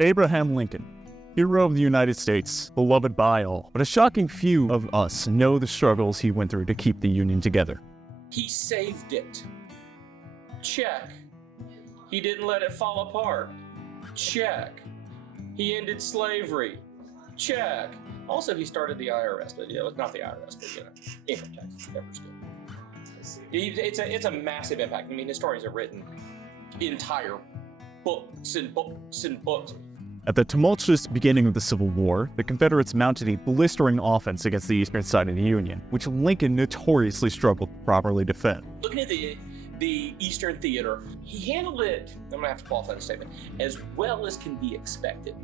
Abraham Lincoln, hero of the United States, beloved by all, but a shocking few of us know the struggles he went through to keep the Union together. He saved it. Check. He didn't let it fall apart. Check. He ended slavery. Check. Also, he started the IRS, but not the IRS, but income tax. Never good. It's a massive impact. I mean, historians have written entire books and books and books. At the tumultuous beginning of the Civil War, the Confederates mounted a blistering offense against the eastern side of the Union, which Lincoln notoriously struggled to properly defend. Looking at the Eastern Theater, he handled it, I'm going to have to qualify the statement, as well as can be expected.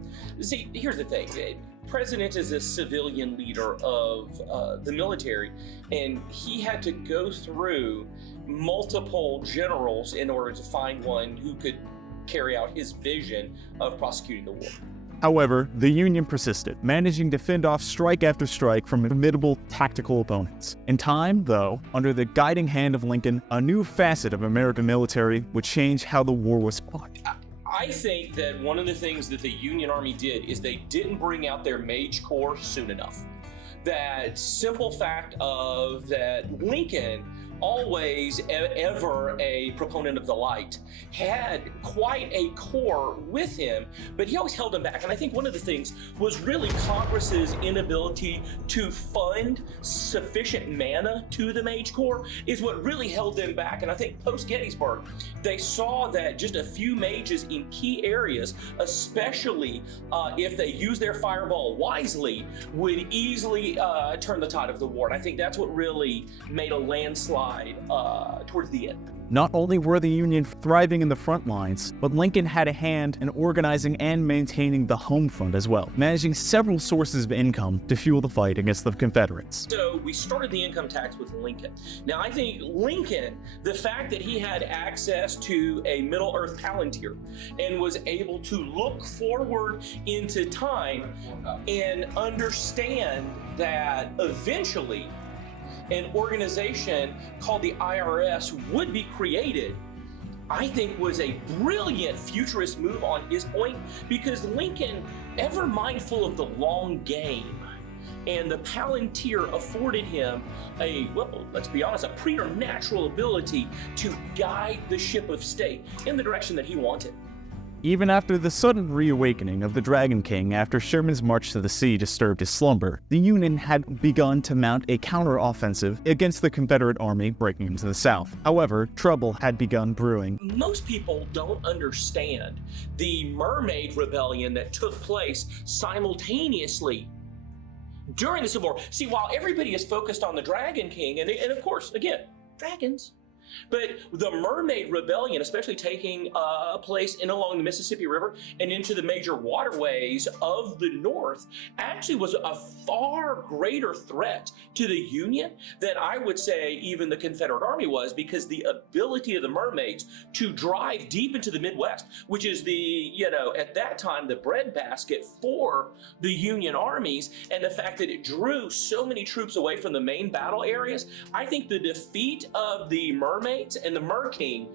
See, here's the thing. The president is a civilian leader of the military, and he had to go through multiple generals in order to find one who could carry out his vision of prosecuting the war. However, the Union persisted, managing to fend off strike after strike from formidable tactical opponents. In time, though, under the guiding hand of Lincoln, a new facet of American military would change how the war was fought. I think that one of the things that the Union Army did is they didn't bring out their Mage Corps soon enough. That simple fact of that Lincoln, always ever a proponent of the light, had quite a corps with him, but he always held them back. And I think one of the things was really Congress's inability to fund sufficient mana to the Mage Corps is what really held them back. And I think post-Gettysburg, they saw that just a few mages in key areas, especially if they used their fireball wisely, would easily turn the tide of the war. And I think that's what really made a landslide towards the end. Not only were the Union thriving in the front lines, but Lincoln had a hand in organizing and maintaining the home front as well, managing several sources of income to fuel the fight against the Confederates. So we started the income tax with Lincoln. Now I think Lincoln, the fact that he had access to a Middle Earth Palantir and was able to look forward into time and understand that eventually an organization called the IRS would be created, I think was a brilliant futurist move on his point, because Lincoln, ever mindful of the long game, and the Palantir afforded him let's be honest, a preternatural ability to guide the ship of state in the direction that he wanted. Even after the sudden reawakening of the Dragon King after Sherman's march to the sea disturbed his slumber, the Union had begun to mount a counter-offensive against the Confederate army breaking into the South. However, trouble had begun brewing. Most people don't understand the Mermaid Rebellion that took place simultaneously during the Civil War. See, while everybody is focused on the Dragon King, and of course, again, dragons, but the Mermaid Rebellion, especially taking place along the Mississippi River and into the major waterways of the North, actually was a far greater threat to the Union than I would say even the Confederate Army was, because the ability of the mermaids to drive deep into the Midwest, which is at that time, the breadbasket for the Union armies, and the fact that it drew so many troops away from the main battle areas, I think the defeat of the mermaids and the Mer King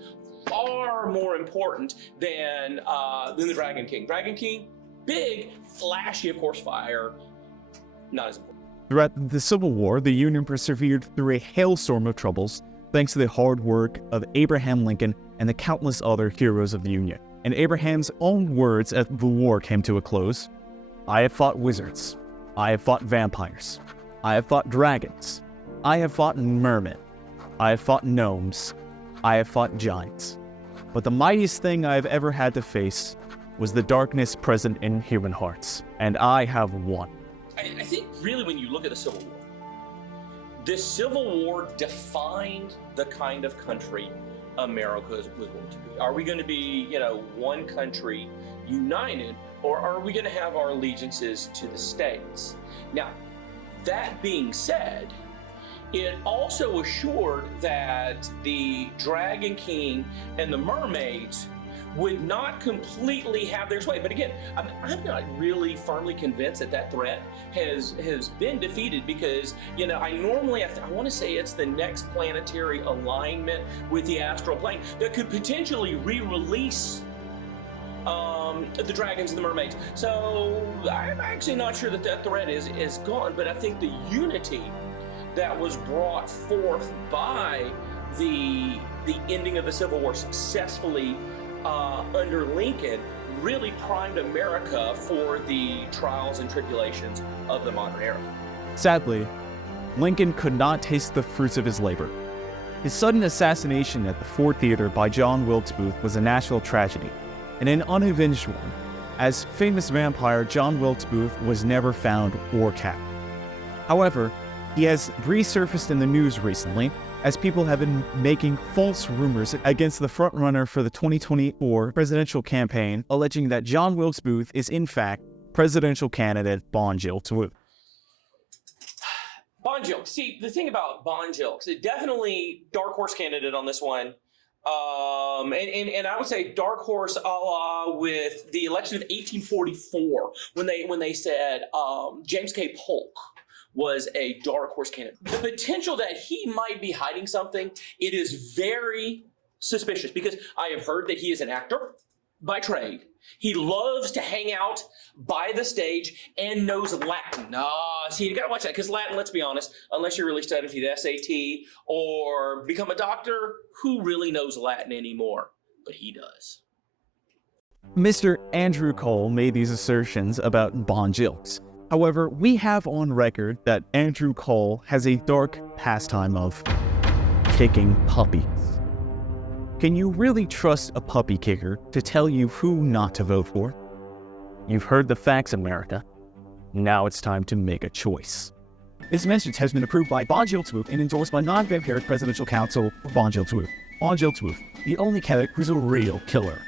far more important than the Dragon King. Dragon King, big, flashy, of course, fire, not as important. Throughout the Civil War, the Union persevered through a hailstorm of troubles thanks to the hard work of Abraham Lincoln and the countless other heroes of the Union. In Abraham's own words as the war came to a close, "I have fought wizards. I have fought vampires. I have fought dragons. I have fought mermen. I have fought gnomes. I have fought giants. But the mightiest thing I have ever had to face was the darkness present in human hearts, and I have won." I think really when you look at the Civil War, the Civil War defined the kind of country America was going to be. Are we going to be, one country united, or are we going to have our allegiances to the states? Now, that being said, it also assured that the Dragon King and the mermaids would not completely have their sway. But again, I'm not really firmly convinced that threat has been defeated, because, I want to say it's the next planetary alignment with the astral plane that could potentially re-release the dragons and the mermaids. So I'm actually not sure that that threat is gone, but I think the unity that was brought forth by the ending of the Civil War successfully under Lincoln really primed America for the trials and tribulations of the modern era. Sadly, Lincoln could not taste the fruits of his labor. His sudden assassination at the Ford Theater by John Wilkes Booth was a national tragedy, and an unavenged one, as famous vampire John Wilkes Booth was never found or captured. However, he has resurfaced in the news recently, as people have been making false rumors against the frontrunner for the 2024 presidential campaign, alleging that John Wilkes Booth is in fact presidential candidate Wilkes Booth. Bonjilks. See, the thing about Bonjilks, it definitely dark horse candidate on this one. And I would say dark horse a la with the election of 1844 when they said James K. Polk was a dark horse candidate. The potential that he might be hiding something, it is very suspicious, because I have heard that he is an actor by trade. He loves to hang out by the stage and knows Latin. See, you gotta watch that, because Latin, let's be honest, unless you're really studying for the SAT or become a doctor, who really knows Latin anymore? But he does. Mr. Andrew Cole made these assertions about Bonjilks. However, we have on record that Andrew Cole has a dark pastime of kicking puppies. Can you really trust a puppy kicker to tell you who not to vote for? You've heard the facts, America. Now it's time to make a choice. This message has been approved by Wilkes Booth and endorsed by non-vampiric presidential counsel for Wilkes Booth. Wilkes Booth, the only candidate who's a real killer.